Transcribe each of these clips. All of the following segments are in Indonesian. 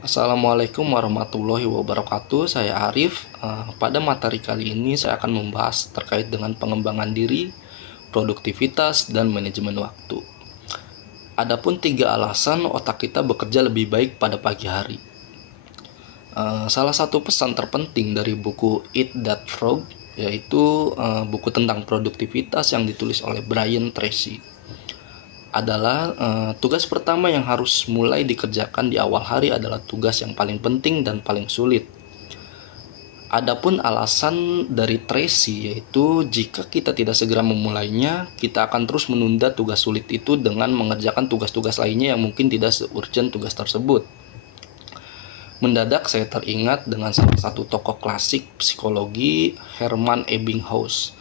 Assalamualaikum warahmatullahi wabarakatuh. Saya Arif. Pada materi kali ini saya akan membahas terkait dengan pengembangan diri, produktivitas, dan manajemen waktu. Adapun 3 alasan otak kita bekerja lebih baik pada pagi hari. Salah satu pesan terpenting dari buku Eat That Frog yaitu buku tentang produktivitas yang ditulis oleh Brian Tracy adalah tugas pertama yang harus mulai dikerjakan di awal hari adalah tugas yang paling penting dan paling sulit. Adapun alasan dari Tracy yaitu jika kita tidak segera memulainya, kita akan terus menunda tugas sulit itu dengan mengerjakan tugas-tugas lainnya yang mungkin tidak se-urgent tugas tersebut. Mendadak saya teringat dengan salah satu tokoh klasik psikologi, Hermann Ebbinghaus,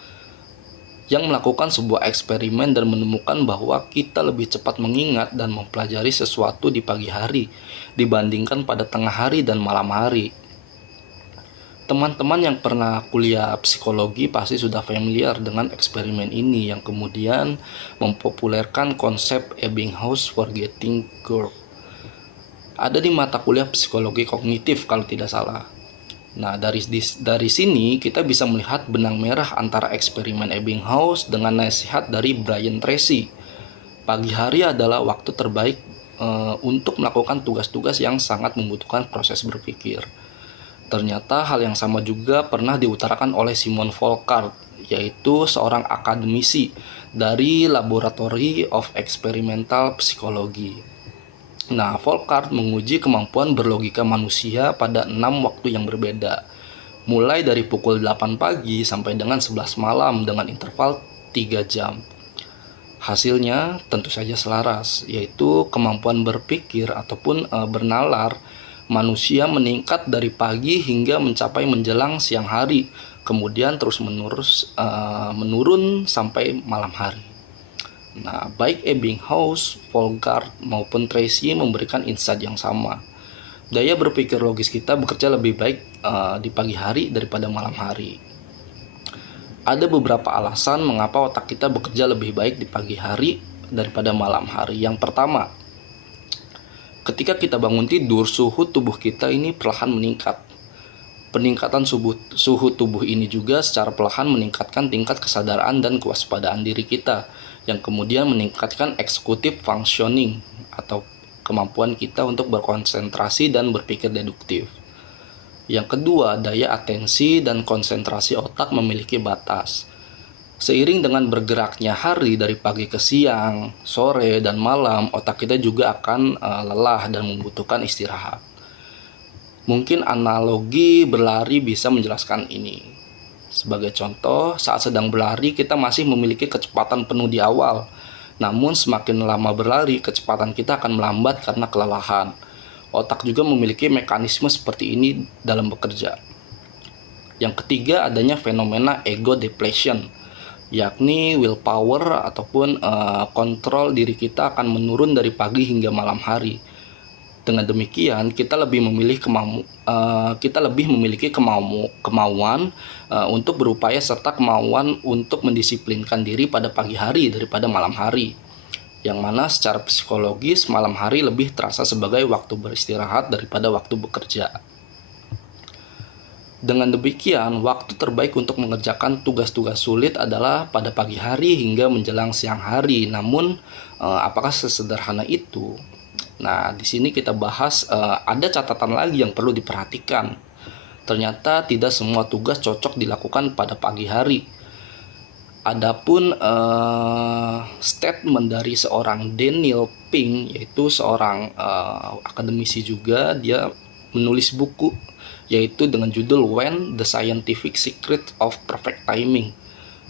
yang melakukan sebuah eksperimen dan menemukan bahwa kita lebih cepat mengingat dan mempelajari sesuatu di pagi hari dibandingkan pada tengah hari dan malam hari. Teman-teman yang pernah kuliah psikologi pasti sudah familiar dengan eksperimen ini yang kemudian mempopulerkan konsep Ebbinghaus Forgetting Curve. Ada di mata kuliah psikologi kognitif kalau tidak salah. Nah, dari sini kita bisa melihat benang merah antara eksperimen Ebbinghaus dengan nasihat dari Brian Tracy. Pagi hari adalah waktu terbaik untuk melakukan tugas-tugas yang sangat membutuhkan proses berpikir. Ternyata hal yang sama juga pernah diutarakan oleh Simon Volkart, yaitu seorang akademisi dari Laboratory of Experimental Psychology. Nah, Volkart menguji kemampuan berlogika manusia pada 6 waktu yang berbeda, mulai dari pukul 8 pagi sampai dengan 11 malam dengan interval 3 jam. Hasilnya tentu saja selaras, yaitu kemampuan berpikir ataupun bernalar manusia meningkat dari pagi hingga mencapai menjelang siang hari, kemudian terus menurun sampai malam hari. Nah, baik Ebbinghaus, Volkart maupun Tracy memberikan insight yang sama. Daya berpikir logis kita bekerja lebih baik di pagi hari daripada malam hari. Ada beberapa alasan mengapa otak kita bekerja lebih baik di pagi hari daripada malam hari. Yang pertama, ketika kita bangun tidur, suhu tubuh kita ini perlahan meningkat. Peningkatan suhu tubuh ini juga secara perlahan meningkatkan tingkat kesadaran dan kewaspadaan diri kita, yang kemudian meningkatkan executive functioning atau kemampuan kita untuk berkonsentrasi dan berpikir deduktif. Yang kedua, daya atensi dan konsentrasi otak memiliki batas. Seiring dengan bergeraknya hari dari pagi ke siang, sore, dan malam, otak kita juga akan lelah dan membutuhkan istirahat. Mungkin analogi berlari bisa menjelaskan ini. Sebagai contoh, saat sedang berlari kita masih memiliki kecepatan penuh di awal. Namun semakin lama berlari, kecepatan kita akan melambat karena kelelahan. Otak juga memiliki mekanisme seperti ini dalam bekerja. Yang ketiga, adanya fenomena ego depletion, yakni willpower ataupun kontrol diri kita akan menurun dari pagi hingga malam hari. Dengan demikian, kita lebih memiliki kemauan untuk berupaya serta kemauan untuk mendisiplinkan diri pada pagi hari daripada malam hari. Yang mana secara psikologis malam hari lebih terasa sebagai waktu beristirahat daripada waktu bekerja. Dengan demikian, waktu terbaik untuk mengerjakan tugas-tugas sulit adalah pada pagi hari hingga menjelang siang hari. Namun, apakah sesederhana itu? Nah, di sini kita bahas ada catatan lagi yang perlu diperhatikan. Ternyata tidak semua tugas cocok dilakukan pada pagi hari. Adapun statement dari seorang Daniel Pink, yaitu seorang akademisi juga, dia menulis buku yaitu dengan judul When the Scientific Secret of Perfect Timing,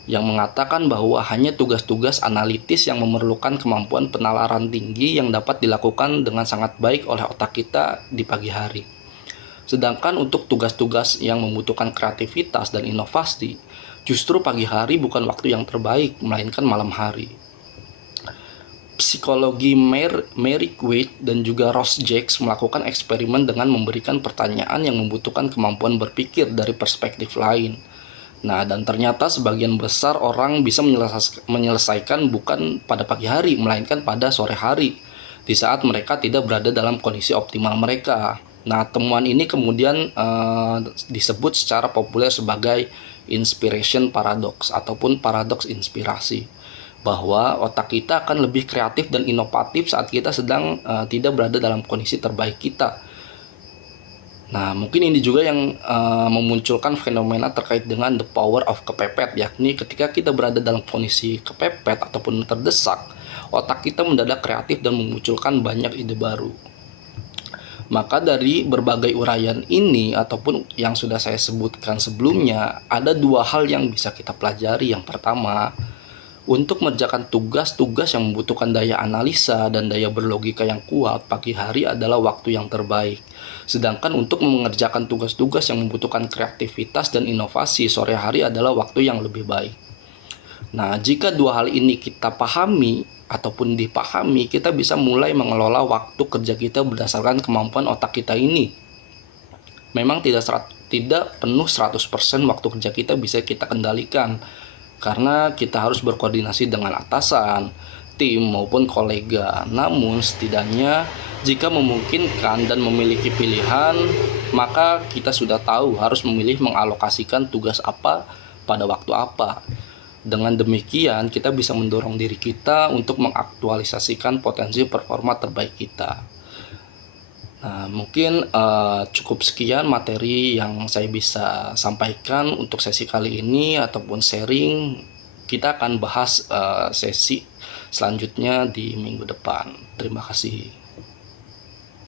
yang mengatakan bahwa hanya tugas-tugas analitis yang memerlukan kemampuan penalaran tinggi yang dapat dilakukan dengan sangat baik oleh otak kita di pagi hari. Sedangkan untuk tugas-tugas yang membutuhkan kreativitas dan inovasi, justru pagi hari bukan waktu yang terbaik, melainkan malam hari. Psikologi Mary Quaid dan juga Ross Jakes melakukan eksperimen dengan memberikan pertanyaan yang membutuhkan kemampuan berpikir dari perspektif lain. Nah, dan ternyata sebagian besar orang bisa menyelesaikan bukan pada pagi hari, melainkan pada sore hari, di saat mereka tidak berada dalam kondisi optimal mereka. Nah, temuan ini kemudian disebut secara populer sebagai inspiration paradox ataupun paradoks inspirasi, bahwa otak kita akan lebih kreatif dan inovatif saat kita sedang tidak berada dalam kondisi terbaik kita. Nah, mungkin ini juga yang memunculkan fenomena terkait dengan the power of kepepet, yakni ketika kita berada dalam kondisi kepepet ataupun terdesak, otak kita mendadak kreatif dan memunculkan banyak ide baru. Maka dari berbagai uraian ini ataupun yang sudah saya sebutkan sebelumnya, ada dua hal yang bisa kita pelajari. Yang pertama, untuk mengerjakan tugas-tugas yang membutuhkan daya analisa dan daya berlogika yang kuat, pagi hari adalah waktu yang terbaik. Sedangkan untuk mengerjakan tugas-tugas yang membutuhkan kreativitas dan inovasi, sore hari adalah waktu yang lebih baik. Nah, jika dua hal ini kita pahami ataupun dipahami, kita bisa mulai mengelola waktu kerja kita berdasarkan kemampuan otak kita ini. Memang tidak penuh 100% waktu kerja kita bisa kita kendalikan, karena kita harus berkoordinasi dengan atasan, tim maupun kolega. Namun setidaknya jika memungkinkan dan memiliki pilihan, maka kita sudah tahu harus memilih mengalokasikan tugas apa pada waktu apa. Dengan demikian kita bisa mendorong diri kita untuk mengaktualisasikan potensi performa terbaik kita. Nah, mungkin cukup sekian materi yang saya bisa sampaikan untuk sesi kali ini ataupun sharing. Kita akan bahas sesi selanjutnya di minggu depan. Terima kasih.